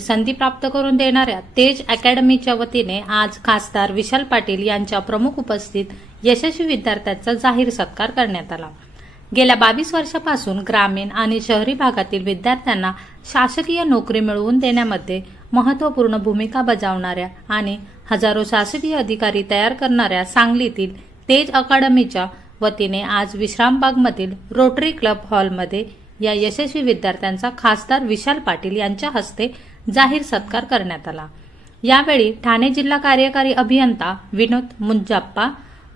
संधी प्राप्त करून देणाऱ्या तेज अकॅडमीच्या वतीने आज खासदार विशाल पाटील यांच्या प्रमुख उपस्थित यशस्वी विद्यार्थ्यांचा जाहीर सत्कार करण्यात आला. गेल्या बावीस वर्षापासून ग्रामीण आणि शहरी भागातील विद्यार्थ्यांना शासकीय नोकरी मिळवून देण्यामध्ये महत्त्वपूर्ण भूमिका बजावणाऱ्या आणि हजारो शासकीय अधिकारी तयार करणाऱ्या सांगलीतील तेज अकादमीच्या वतीने आज विश्रामबागमधील रोटरी क्लब हॉलमध्ये या यशस्वी विद्यार्थ्यांचा खासदार विशाल पाटील यांच्या हस्ते जाहीर सत्कार करण्यात आला. यावेळी ठाणे जिल्हा कार्यकारी अभियंता विनोद मुंजाप्पा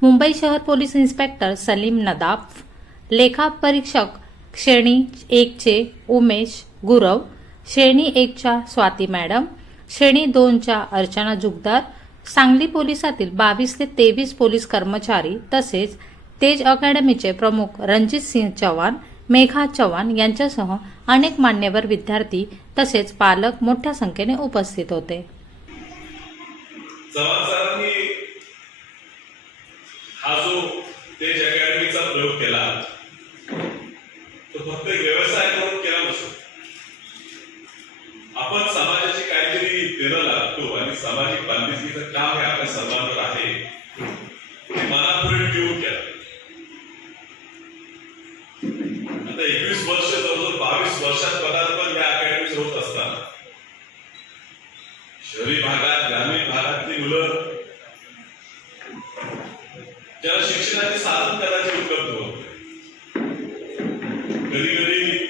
मुंबई शहर पोलीस इन्स्पेक्टर सलीम नदाफ लेखा परीक्षक श्रेणी एकचे उमेश गुरव श्रेणी एकच्या स्वाती मॅडम श्रेणी दोनच्या अर्चना जुगदार सांगली पोलिसातील बावीस ते तेवीस पोलीस कर्मचारी तसेच तेज अकॅडमीचे प्रमुख रणजित सिंह चव्हाण मेघा चव्हाण यांच्यासह अनेक मान्यवर विद्यार्थी तसेच पालक मोठ्या संख्येने उपस्थित होते. हा जो तेज अकॅडमीचा प्रयोग केला ज्याला शिक्षणाचे साधन करायचे उपलब्ध होत कधी कधी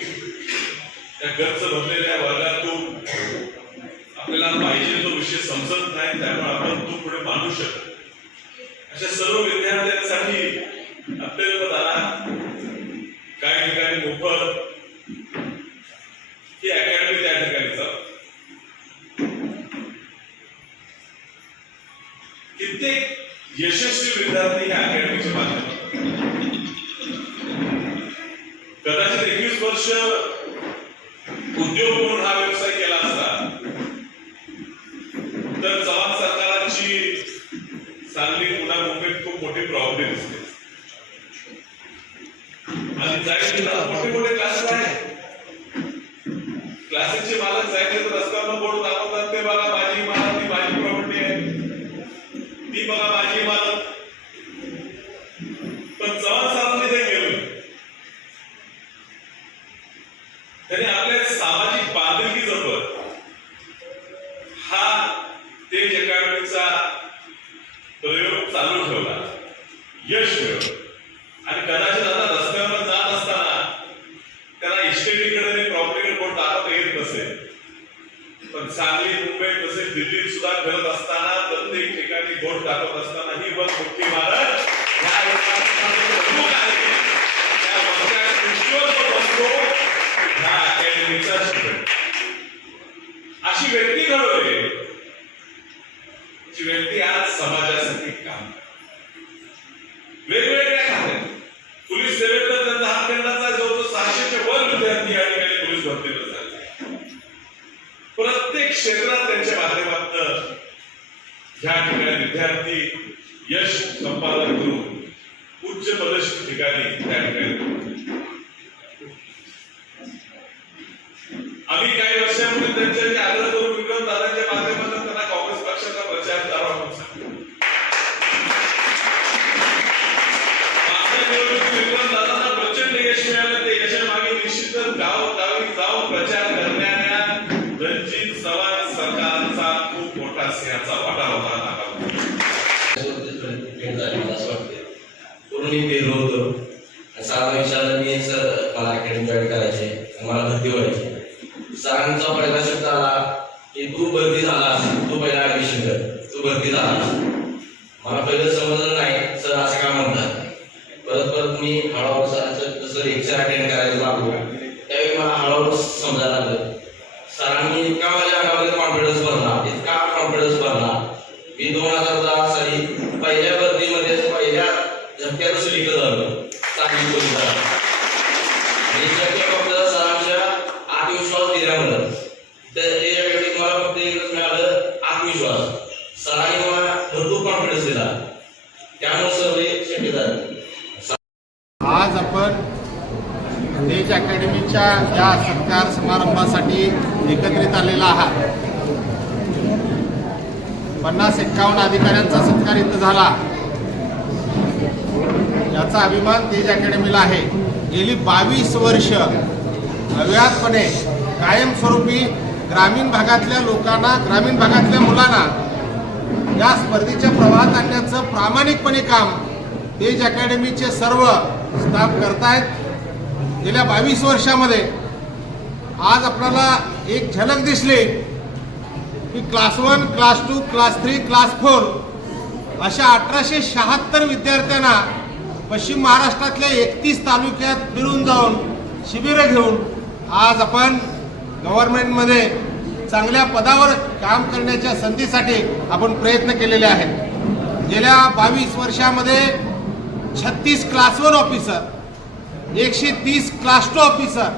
त्या गच्च भरलेल्या वर्गातून आपल्याला पाहिजे तो विषय समजत नाही त्यामुळे आपण तो पुढे मांडू शकतो अशा सर्व विद्यार्थ्यांसाठी अत्यल्प दरात काही ठिकाणी मोफत यशस्वी विद्यार्थी ह्या अकॅडमीचे माध्यम कदाचित एकवीस वर्ष उद्योग म्हणून हा व्यवसाय केला असता तर चव्हाण सरकारांची सांगली पुन्हा मुंबईत खूप मोठी प्रॉब्लेम दिसते. आणि जायचं मोठे मोठे क्लासेस आहेत. क्लासेसचे मालक जायचे तर रस्त्यावर त्याने आपल्या सामाजिक बांधिलकी जपत हा ते अकॅडमीचा प्रयोग चालू ठेवला. यश मिळवलं. आणि कदाचित आता रस्त्यावर जात असताना त्याला इस्टेटीकडे आणि प्रॉपर्टीकडे कोण दाखवता येत नसेल. पण सांगली मुंबई तसेच दिल्लीत सुद्धा करत असताना प्रत्येक ठिकाणी बोट दाखवत असताना ही बस मोठी महाराज या लोकांसाठी प्रमुख आहे. त्या मोठ्या खुर्चीवर बसतो. ह्या अकॅडमीचा स्टुडंट अशी व्यक्ती घडवली. जी व्यक्ती आज समाजासाठी काम वेगवेगळ्या खात्यात पोलीस सेवेत तर त्यांचा हातखंडाचा जवळजवळ सहाशेच्या वर विद्यार्थी या ठिकाणी पोलीस भरतीला झाले प्रत्येक क्षेत्रात त्यांच्या माध्यमातून ह्या ठिकाणी विद्यार्थी यश संपादन करून उच्च पदस्थ ठिकाणी त्या ठिकाणी आम्ही काही वर्षांपूर्वी त्यांच्याकडे आग्रह करून विक्रम दादांच्या माध्यमातून त्यांना काँग्रेस पक्षाचा प्रचार करावा म्हणून सांगितलं. विक्रम दादांना प्रचंड यश मिळालं. ते यशा यशामागे निश्चितच गावोगावी जाऊन प्रचार करणाऱ्या रणजित चव्हाण सरकारचा खूप मोठा सिंहाचा वाटा होता. वाटते पूर्ण मी पहिल्या गर्दीमध्ये पहिल्या झटक्यात सिलेक्ट झालो चांगली गोष्ट आणि शक्य फक्त सरांच्या आत्मविश्वास दिल्यामुळं तर ते मला फक्त एकच मिळालं आत्मविश्वास. सरांनी मला भरपूर कॉन्फिडन्स दिला. त्यामुळे सर्व हे शक्य झालं. आज आपण देश अकॅडमीच्या अकॅडमीच्या या सत्कार समारंभासाठी एकत्रित आलेला आहात पन्नास एक्कावन्न अधिकाऱ्यांचा सत्कार इथं झाला. याचा अभिमान तेज अकॅडमीला आहे. गेली बावीस वर्ष अव्याहतपणे कायमस्वरूपी ग्रामीण भागातल्या लोकांना ग्रामीण भागातल्या मुलांना या स्पर्धेच्या प्रवाहात आणण्याचं प्रामाणिकपणे काम तेज अकॅडमीचे सर्व स्टाफ करतायत. गेल्या बावीस वर्षामध्ये आज आपल्याला एक झलक दिसली. की class one class two class three class four अशा अठराशे शहात्तर विद्यार्थ्यांना पश्चिम महाराष्ट्रातल्या एकतीस तालुक्यात फिरून जाऊन शिबिरं घेऊन आज आपण गव्हर्नमेंटमध्ये चांगल्या पदावर काम करण्याच्या संधीसाठी आपण प्रयत्न केलेले आहेत. गेल्या बावीस वर्षामध्ये छत्तीस क्लास वन ऑफिसर एकशे तीस क्लास टू ऑफिसर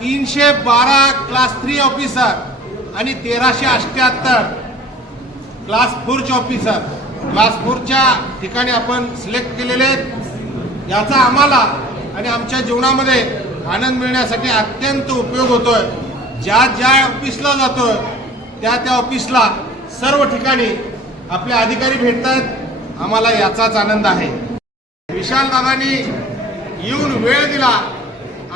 तीनशे बारा क्लास थ्री ऑफिसर आणि तेराशे अठ्ठ्याहत्तर क्लास फोरचे ऑफिसर क्लास फोरच्या ठिकाणी आपण सिलेक्ट केलेले आहेत. याचा आम्हाला आणि आमच्या जीवनामध्ये आनंद मिळण्यासाठी अत्यंत उपयोग होतोय. ज्या ज्या ऑफिसला जातोय त्या त्या ऑफिसला सर्व ठिकाणी आपले अधिकारी भेटत आहेत आम्हाला याचाच आनंद आहे. विशाल दादांनी येऊन वेळ दिला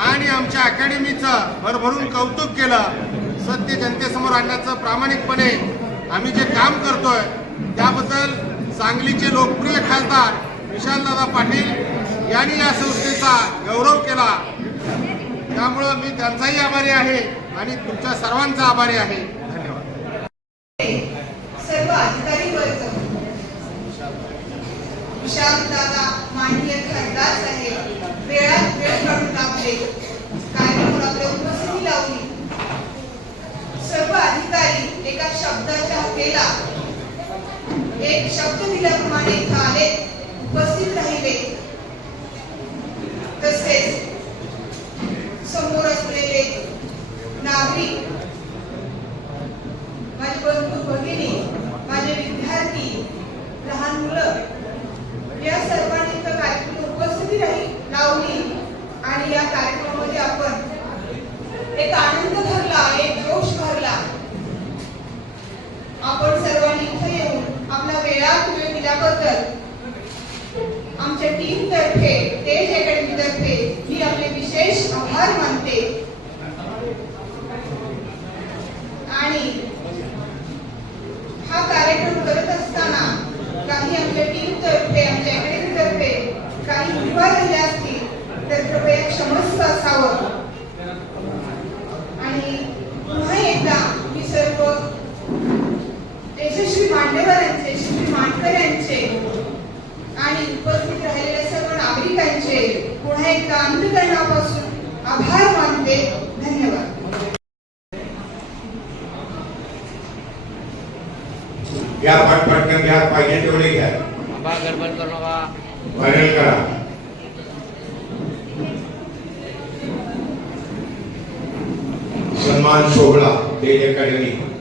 आणि आमच्या अकॅडमीचं भरभरून कौतुक केलं. सत्य जनतेसमोर आणण्याचं प्रामाणिकपणे आम्ही जे काम करतोय त्याबद्दल सांगलीचे लोकप्रिय खासदार विशालदादा पाटील यांनी या संस्थेचा गौरव केला. त्यामुळं मी त्यांचाही आभारी आहे आणि तुमच्या सर्वांचा आभारी आहे. धन्यवाद. सर्व अधिकारी वर्ग विशाल दादा माननीय खासदार साहेब वेळात वेळ काढून आपले कार्यक्रम आपल्या उपस्थिती लावली सर्व अधिकारी एका शब्दाच्या हाकेला एक शब्द दिल्याप्रमाणे इथं आले उपस्थित राहिले तसेच समोर असलेले नागरिक माझे बंधू भगिनी माझे विद्यार्थी लहान मुलं या सर्वांनी इथं कार्यक्रम उपस्थिती राही लावली आणि या कार्यक्रमामध्ये आपण एक आनंद भरला एक जोश भरला आपण सर्वांनी इथे येऊन आपला वेळात वेळ दिल्याबद्दल आमच्या टीम तर्फे तेज अकॅडमी तर्फे मी आपले विशेष आभार मानते. आणि हा कार्यक्रम करत असताना काही आमच्या टीम तर्फे आमच्या अकॅडमी तर्फे काही उठवा राहिल्या असतील तर कृपया क्षमस्व असावं. आणि पुन्हा एकदा मी सर्व यशस्वी मान्यवरांचे श्री मानकर यांचे आणि उपस्थित राहिलेल्या सर्व नागरिकांचे पुन्हा एकदा अंतकरणापासून आभार मानते. धन्यवाद. घ्या पटपटकन घ्या. पाहिजे तेवढे घ्या. बा गडबड करू नका. फायनल करा. सन्मान सोहळा तेज अकॅडमी